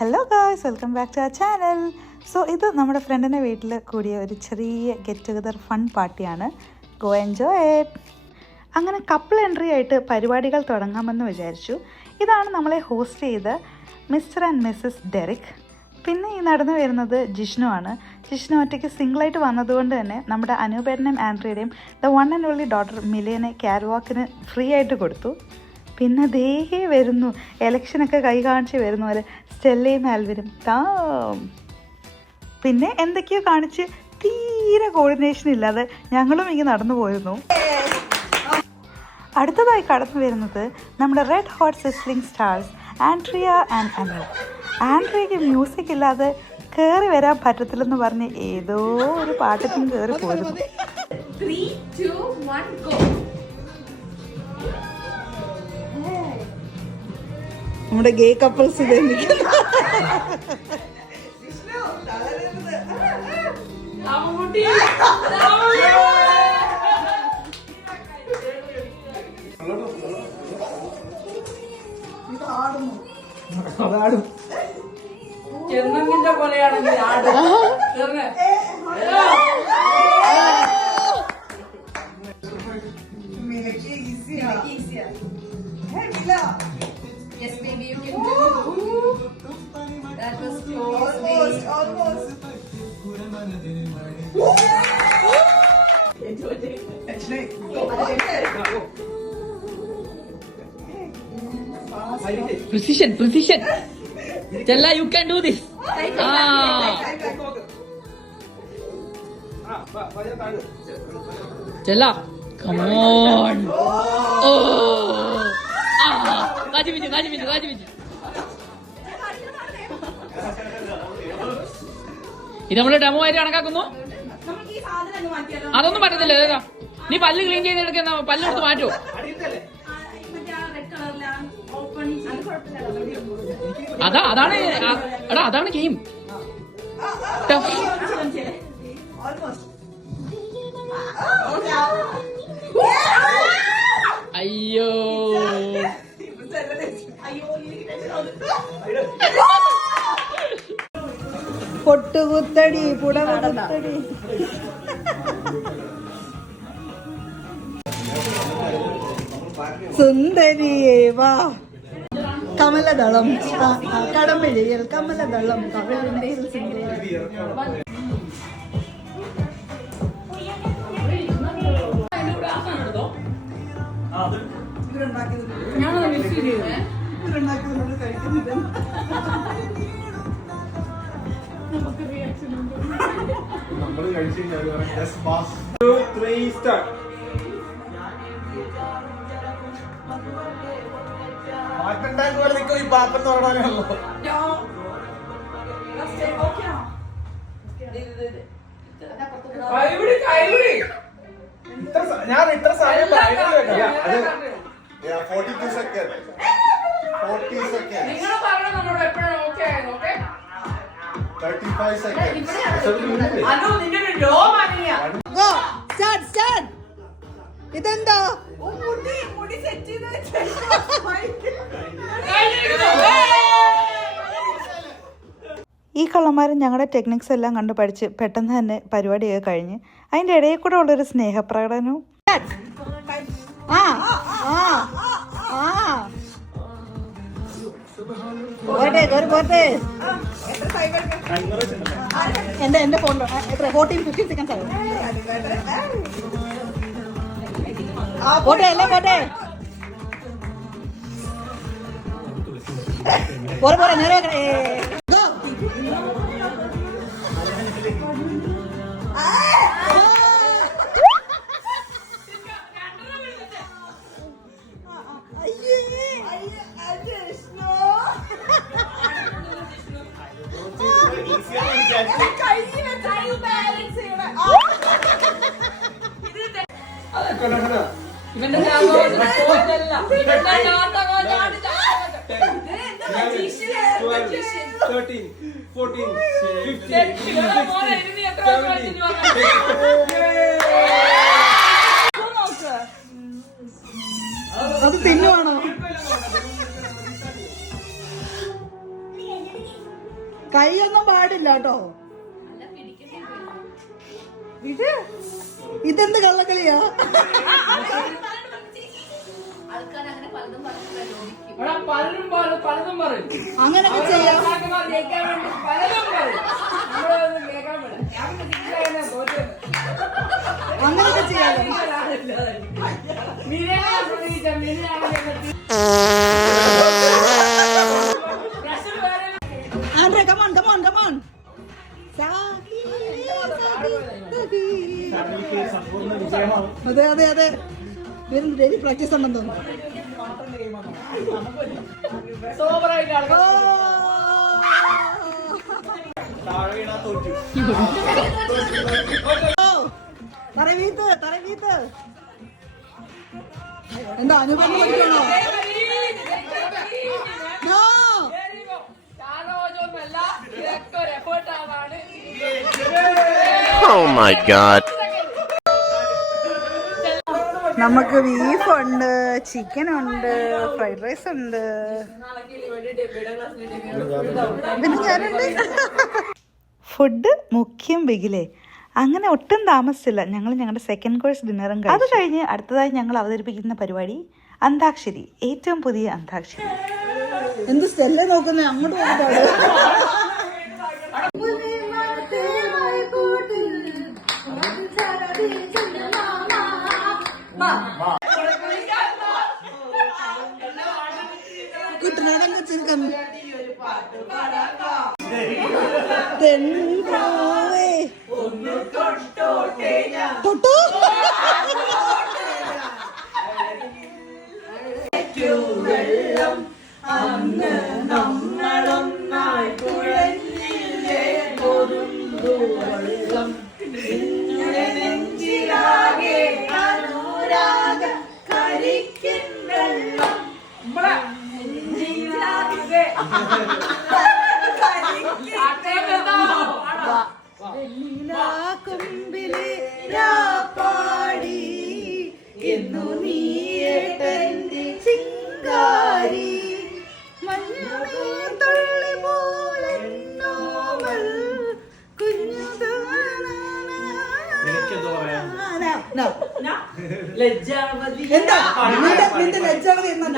Hello guys, welcome back to our channel. So ഇത് നമ്മുടെ ഫ്രണ്ടിൻ്റെ വീട്ടിൽ കൂടിയ ഒരു ചെറിയ ഗെറ്റ് ടുഗദർ ഫൺ പാർട്ടിയാണ്. Go enjoy it. അങ്ങനെ കപ്പിൾ എൻട്രി ആയിട്ട് പരിപാടികൾ തുടങ്ങാമെന്ന് വിചാരിച്ചു. ഇതാണ് നമ്മളെ ഹോസ്റ്റ് ചെയ്ത മിസ്റ്റർ ആൻഡ് മിസ്സസ് ഡെറിക്. പിന്നെ ഈ നടന്നു വരുന്നത് ജിഷ്ണു ആണ്. ജിഷ്ണു ഒറ്റയ്ക്ക് സിംഗിളായിട്ട് വന്നതുകൊണ്ട് തന്നെ നമ്മുടെ അനൂപേട്ടനെയും ആൻഡ്രിയുടെയും the one and only daughter മിലിയനെ ക്യാറ്റ്വാക്കിന് ഫ്രീ ആയിട്ട് കൊടുത്തു. പിന്നെ ദേഹേ വരുന്നു, എലക്ഷനൊക്കെ കൈ കാണിച്ച് വരുന്ന പോലെ സ്റ്റെല്ലയും ആൽവിനും പിന്നെ എന്തൊക്കെയോ കാണിച്ച് തീരെ കോർഡിനേഷൻ ഇല്ലാതെ ഞങ്ങളും ഇങ്ങനെ നടന്നു പോയിരുന്നു. അടുത്തതായി കടന്നു വരുന്നത് നമ്മുടെ red hot sizzling stars Andrea and Anu. ആൻഡ്രിയയ്ക്ക് മ്യൂസിക് ഇല്ലാതെ കയറി വരാൻ പറ്റത്തില്ലെന്ന് പറഞ്ഞ് ഏതോ ഒരു പാട്ടത്തിന് കയറി പോയിരുന്നു. 3, 2, 1, go. നമ്മുടെ ഗേ couples ചെന്നങ്ങിന്റെ പോലെയാണെങ്കിൽ Yes, baby, you can do. That was close, baby. Almost. Precision. Challa, you can do this. Challa, come on. Oh. Gaji biji. ഇത് നമ്മള് ഡെമോ ആയിട്ട് കണക്കാക്കുന്നു. അതൊന്നും പറ്റത്തില്ല. നീ പല്ല് ക്ലീൻ ചെയ്തെടുക്കുന്ന പല്ലെടുത്ത് മാറ്റോ? അതാണ് എടാ, അതാണ് ഗെയിം. അയ്യോ, പൊട്ടുകുത്തടി പുടവകുത്തടി. സുന്ദരിയേ വാ കമലദളം കടമ്പിഴിയൽ കമലദളം കവളിന്റെ സുന്ദരി. ഞാൻ ഇത്ര സമയം 42 സെക്കൻഡ് 40 സെക്കൻഡ് 35 സെക്കൻഡ്. ഇതെന്താ ഈ കള്ളന്മാരും ഞങ്ങളുടെ ടെക്നിക്സ് എല്ലാം കണ്ടു പഠിച്ച് പെട്ടെന്ന് തന്നെ പരിപാടിയൊക്കെ കഴിഞ്ഞ് അതിൻ്റെ ഇടയിൽ കൂടെ ഉള്ളൊരു സ്നേഹപ്രകടനവും. എന്റെ ഫോണിലോ 14-15 സെക്കൻഡ്സ് ആയോ? പോട്ടെ അല്ലേ പോരെ നേരെ ഇവന്റെ 13, 14, 15, അത് തിന്നുവാണോ? കൈയൊന്നും പാടില്ല കേട്ടോ. ഇതെന്ത് കള്ളക്കളിയാ? അങ്ങനൊക്കെ ചെയ്യാം. അങ്ങനൊക്കെ ചെയ്യാലോ. ആൻഡ്രെ കമോൺ കമോൺ കമോൺ. അതെ അതെ അതെ, ഡെയിലി പ്രാക്ടീസ് ഉണ്ടെന്ന് തോന്നുന്നു. തറവീത്ത് തറവീത്ത്. എന്താ അനുപമ പഠിക്കണോ? Oh my god. നമുക്ക് ബീഫുണ്ട്, ചിക്കൻ ഉണ്ട്, ഫ്രൈഡ് റൈസ് ഉണ്ട്, പിന്നെ ഞാനുണ്ട്. ഫുഡ് മുഖ്യം ബിഗിലേ. അങ്ങനെ ഒട്ടും താമസിച്ചില്ല ഞങ്ങൾ ഞങ്ങളുടെ സെക്കൻഡ് കോഴ്സ് ഡിന്നറും കഴിച്ചു. അത് കഴിഞ്ഞ് അടുത്തതായി ഞങ്ങൾ അവതരിപ്പിക്കുന്ന പരിപാടി അന്താക്ഷരി, ഏറ്റവും പുതിയ അന്താക്ഷരി. എന്ത് സ്റ്റെല്ലേ നോക്കുന്നേ, അങ്ങോട്ട് പോകുന്നത്. കുട്ടനാടങ്ങ ചെറുക്കൻ തൊട്ടോ അന്ന് നമ്മളൊന്നായി കുഴഞ്ഞില്ലേ വെള്ളം നെഞ്ചിലാകെ അനുരാഗ കരിക്കിൻ വെള്ളം പാടി എന്നു നീയേട്ടന്റെ ചിങ്കാരി മഞ്ഞുള്ളി പോലെ കുഞ്ഞു ലജ്ജാവതി. എന്താ നിന്റെ ലജ്ജാവതി എന്നാ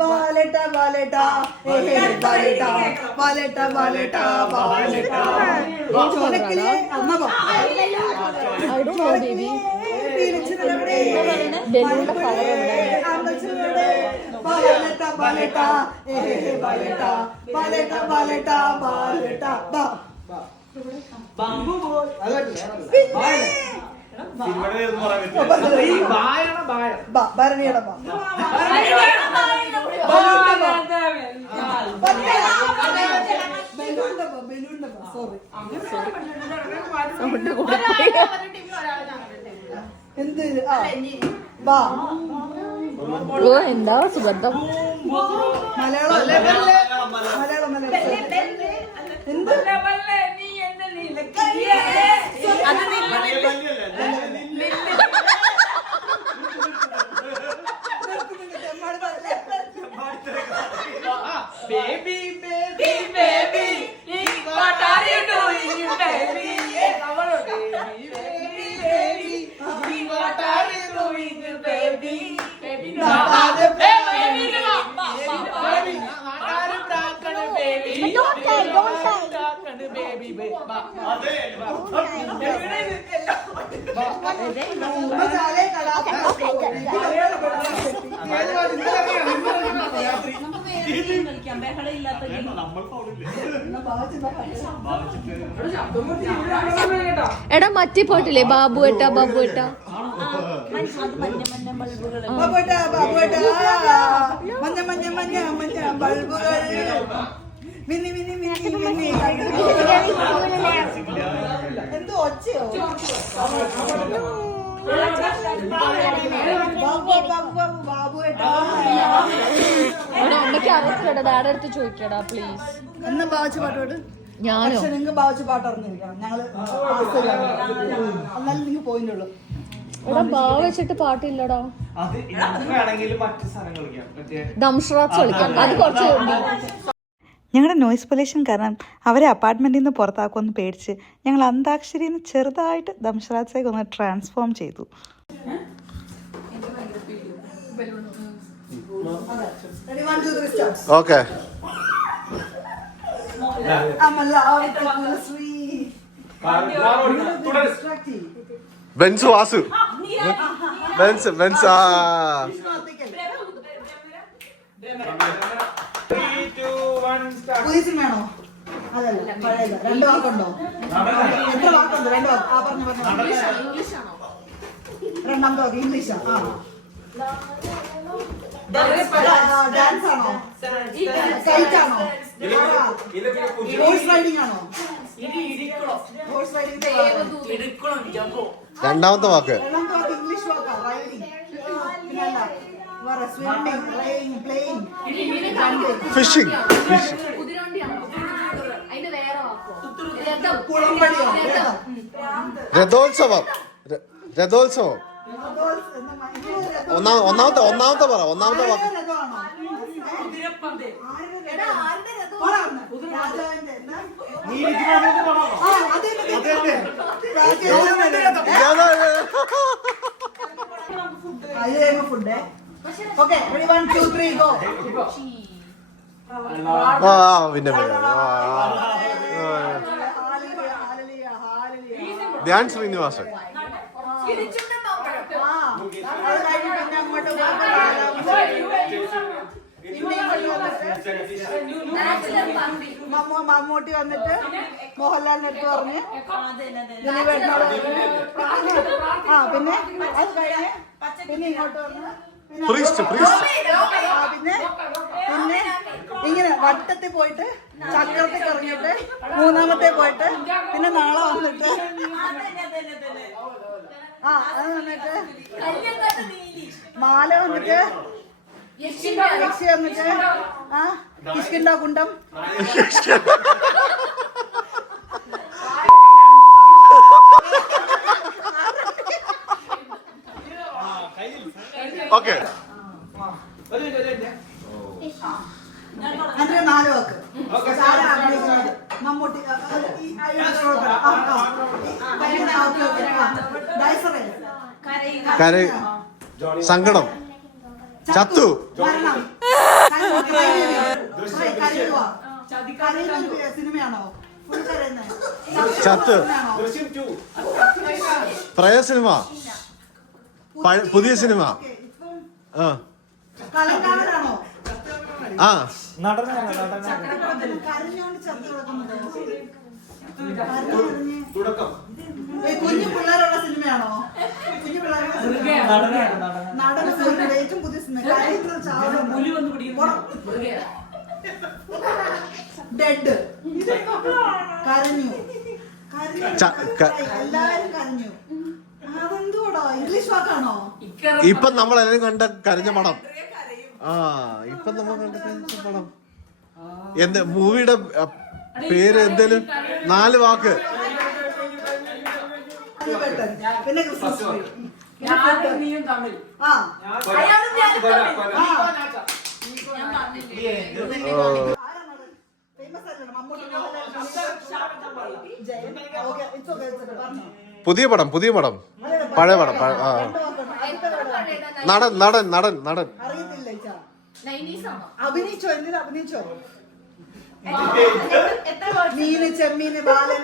ബാലേട്ടാ ബാലേട്ടാ ബാലേട്ടാ ബാലേട്ടാ ബാലേട്ടാ ബാലേട്ടാ ചോലക്കിലെ അമ്മ ബാലേട്ടാ ബാലേട്ടാ ബാലേട്ടാ ബാലേട്ടാ ബാലേട്ടാ ബാലേട്ടാ എന്ത് എന്താ സുഗന്ധം. മലയാളം മലയാളം മലയാളം എന്ത് baby baby baby what are you doing baby baby what are you doing baby baby എടാ മറ്റേ പാട്ടില്ലേ ബാബുവേട്ട ബാബുവേട്ട മഞ്ഞ മഞ്ഞ മഞ്ഞ മഞ്ഞ ബൾബുകൾ മിന്നി മിന്നി മിന്നി മിന്നി എന്തോ ഒച്ചയോ അമ്മയ്ക്ക് അവസ്ഥ ഡാഡ അടുത്ത് ചോദിക്കടാ പ്ലീസ്. എന്നാ ബാബുച്ച് പാട്ടോട് ഞാനോ പക്ഷെ നിങ്ങൾക്ക് ബാബുച്ചി പാട്ട് അറിഞ്ഞിരിക്കണം. ഞങ്ങള് എന്നാലും നിങ്ങൾക്ക് പോയിന്റ് ഉള്ളൂ. എടാ ബാ വെച്ചിട്ട് പാട്ടില്ലടാ. അത് വേണമെങ്കിൽ മറ്റു സാധനം കളിക്കാം. മറ്റേ ദംഷ്റാച്ച് കളിക്കാം. അത് കുറച്ച് ഞങ്ങളുടെ നോയിസ് പൊല്യൂഷൻ കാരണം അവരെ അപ്പാർട്ട്മെൻറ്റിൽ നിന്ന് പുറത്താക്കുമെന്ന് പേടിച്ച് ഞങ്ങൾ അന്താക്ഷരിയിൽ നിന്ന് ചെറുതായിട്ട് ദംഷറാജേക്ക് ഒന്ന് ട്രാൻസ്ഫോം ചെയ്തു. Okay Benz Vasu Benz Benz ആ പുതിയ സിനിമയാണോ? അതല്ല പഴയത്. 2 വാക്കുണ്ടോ? എത്ര വാക്കുണ്ട്? 2 വാക്ക്. ആ പറഞ്ഞു. രണ്ടാമത്തെ വാക്ക് ഇംഗ്ലീഷാ. ഡാൻസ് ആണോ? കൈറ്റ് ആണോ? ഹോഴ്സ് റൈഡിംഗ് ആണോ? Horse riding. രണ്ടാമത്തെ വാക്ക് രണ്ടാമത്തെ വാക്ക് ഇംഗ്ലീഷ് വാക്കാ. Riding. Swimming, playing, playing, fishing കുളമ്പടിയോ? രഥോത്സവം രഥോത്സവം ഒന്നാമത്തെ പറ ഒന്നാമത്തെ വാക്ക് ഫുഡ്. Okay, 1 2 3 go. പിന്നെ ധ്യാൻ ശ്രീനിവാസൻ മമ്മൂട്ടി വന്നിട്ട് മോഹൻലാലിന്റെ അടുത്ത് പറഞ്ഞ് പിന്നെ അത് കഴിഞ്ഞ് പിന്നെ ഇങ്ങോട്ട് വന്ന് പിന്നെ ഇങ്ങനെ വട്ടത്തിൽ പോയിട്ട് ചക്രത്തിൽ കറങ്ങിയിട്ട് മൂന്നാമത്തെ പോയിട്ട് പിന്നെ നാളെ വന്നിട്ട് അത് വന്നിട്ട് മാല വന്നിട്ട് യക്ഷി വന്നിട്ട് കിഷ്കിന്ദ കുണ്ടം ഓക്കെ അങ്ങനെ 4 വാക്ക്. മമ്മൂട്ടി കര സങ്കടം ചത്തു സിനിമയാണോ? ചത്ത് പ്രയ സിനിമ പുതിയ സിനിമ കലക്കാരനാണോ? ആ കരഞ്ഞോണ്ട് ചത്തു കുഞ്ഞു പിള്ളേരുള്ള സിനിമയാണോ? കുഞ്ഞു പിള്ളേരുടെ നടന സിനിമ ഏറ്റവും പുതിയ സിനിമ. ഡെഡ് കരഞ്ഞു എല്ലാരും കരഞ്ഞു. അതെന്തോടോ ഇംഗ്ലീഷ് വാക്കാണോ? ഇപ്പൊ നമ്മളെല്ലാം കണ്ട കരഞ്ഞ പടം. ഇപ്പൊ നമ്മൾ കണ്ട കരഞ്ഞ പടം എന്ത് മൂവിയുടെ പേര് എന്തേലും 4 വാക്ക്. പിന്നെ ക്രിസ്മസ് ട്രീ. പുതിയ പടം പഴയ പടം നടൻ നടൻ നടൻ നടൻ അറിയത്തില്ല. അഭിനയിച്ചോ? എന്തിനാ അഭിനയിച്ചോ? മീന്, ചെമ്മീന്, ബാലൻ,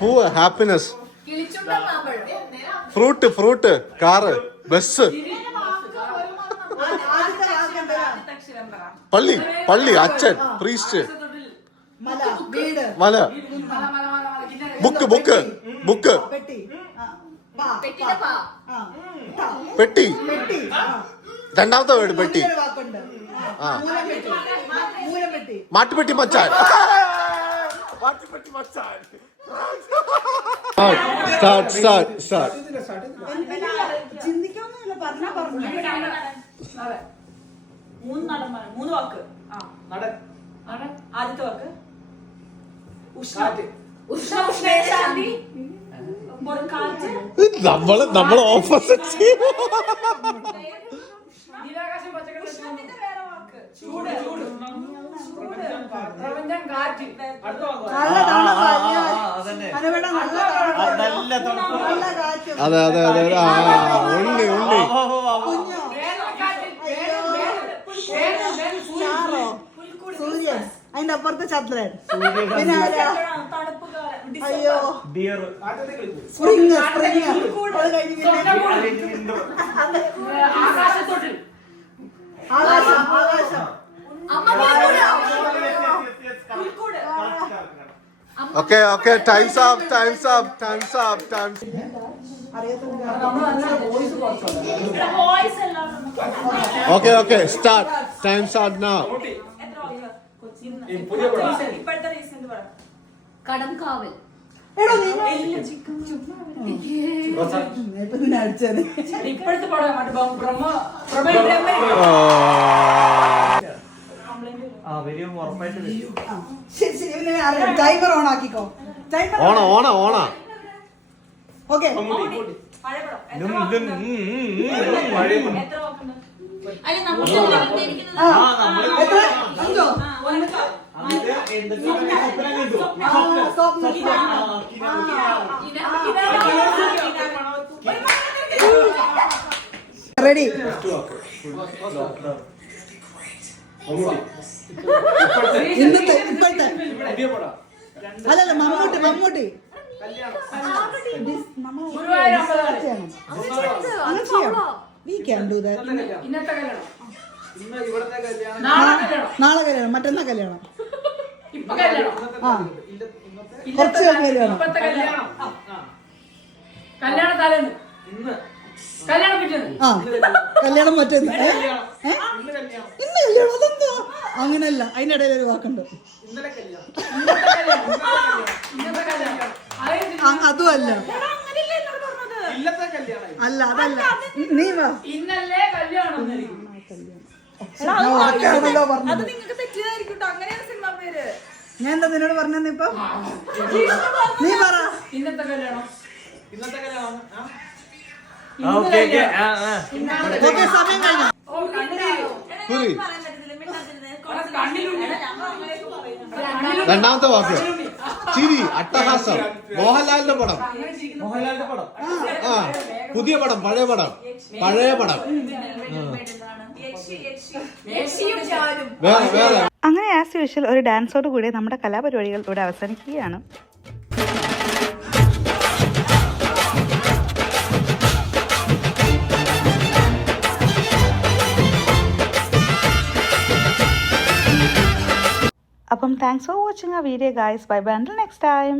പൂവ്, ഹാപ്പിനെസ്, ഫ്രൂട്ട്, കാറ്, ബസ്, പള്ളി, അച്ഛൻ, പ്രീസ്റ്റ്, മല, ബുക്ക്, പെട്ടി. രണ്ടാമത്തെ വേർഡ് പെട്ടി. മാട്ടുപെട്ടി മച്ചാൻ. ചിന്തിക്കാന്നില്ല. പറഞ്ഞാ പറഞ്ഞു. 3 വാക്ക്. നടൻ ആദ്യത്തെ വാക്ക് ഉഷ്ണ ഉഷ്ണ ഉഷ്ണ ശാന്തി കാറ്റ് നമ്മള് ഓപ്പോസിറ്റ്. ഉഷ്ണത്തിന്റെ വേറെ വാക്ക് ചൂട് പ്രപഞ്ചം കാറ്റ്. നല്ല തണുപ്പ് നല്ല കാറ്റ് അതെ അതെ അതെ ആ ഉള്ളി ഉള്ളി. ചാറോ സൂര്യൻ അതിന്റെ അപ്പുറത്തെ ചന്ദ്രൻ പിന്നെ ആരാ? തണുപ്പ് കാലം അയ്യോ സ്പ്രിങ് സ്പ്രിങ് അത് കഴിഞ്ഞ് പിന്നെ ആകാശത്തൊട്ടിൽ. ആകാശം ആകാശം okay okay time's up time's up time's up time's. Voice എല്ലാം okay okay start time start now. എത്ര വാക്ക് ഇപ്പോഴത്തെ റീസെന്റ് പറ കടംകാവൽ. എടോ നിങ്ങൾ ഇപ്പൊ നിന്നെ അടിച്ചത് ഇപ്പോഴത്തെ പടം മറ്റേ ബ്രഹ്മ ശരി ശരി ഇവനെ അറിയാം ടൈമർ ഓൺ ആക്കിക്കോ ടൈമർ ഓണ ഓണ ഓണ. ഓക്കെ പഴയപടം എത്ര വാക്കുണ്ട് എത്ര അഞ്ചോ റെഡി ഇന്നത്തെ ഇപ്പോഴത്തെ അല്ലല്ല Mammootty Mammootty we can do that. ഇന്നത്തെ കല്യാണം. നാളെ കല്യാണം മറ്റന്നാ കല്യാണം ഇപ്പൊ കല്യാണം. ആ കുറച്ച് കല്യാണം ഇപ്പത്തെ കല്യാണം. കല്യാണ തലേന്ന്. കല്യാണം പിറ്റേന്ന്. ആ കല്യാണം മറ്റേന്ന് ഇന്ന് കല്യാണം അതെന്തോ അങ്ങനല്ല അതിന്റെ ഇടയിൽ ഒരു വാക്കുണ്ട് ഇന്നത്തെ കല്യാണം. അതും അല്ല അല്ല അതല്ല നീ വാ ഇന്നല്ലേ കല്യാണം. ഞാൻ ഉറക്കാണല്ലോ പറഞ്ഞത് നിങ്ങൾക്ക് തെറ്റിയതായിരിക്കും ട്ടോ. അങ്ങനെയാണ് സിനിമ പേര് ഞാൻ എന്താ നിന്നോട് പറഞ്ഞെന്ന് ഇപ്പൊ നീ പറ ഇന്നത്തെ കല്യാണം. ഓക്കെ സമയം കഴിഞ്ഞു കുറി. പറയാൻ പറ്റത്തില്ല മിണ്ടാതിരുന്നേ രണ്ടാമത്തെ വാക്ക് ചിരി അട്ടഹാസം. മോഹൻലാലിന്റെ പടം. ആ പുതിയ പടം പഴയ പടം പഴയ പടം. വേറെ വേറെ. അങ്ങനെ ആസ് യൂഷ്വൽ ഒരു ഡാൻസോട് കൂടി നമ്മുടെ കലാപരിപാടികൾ ഇവിടെ അവസാനിക്കുകയാണ്. അപ്പം താങ്ക്സ് ഫോർ വാച്ചിങ് ആ video guys. Bye bye until next time.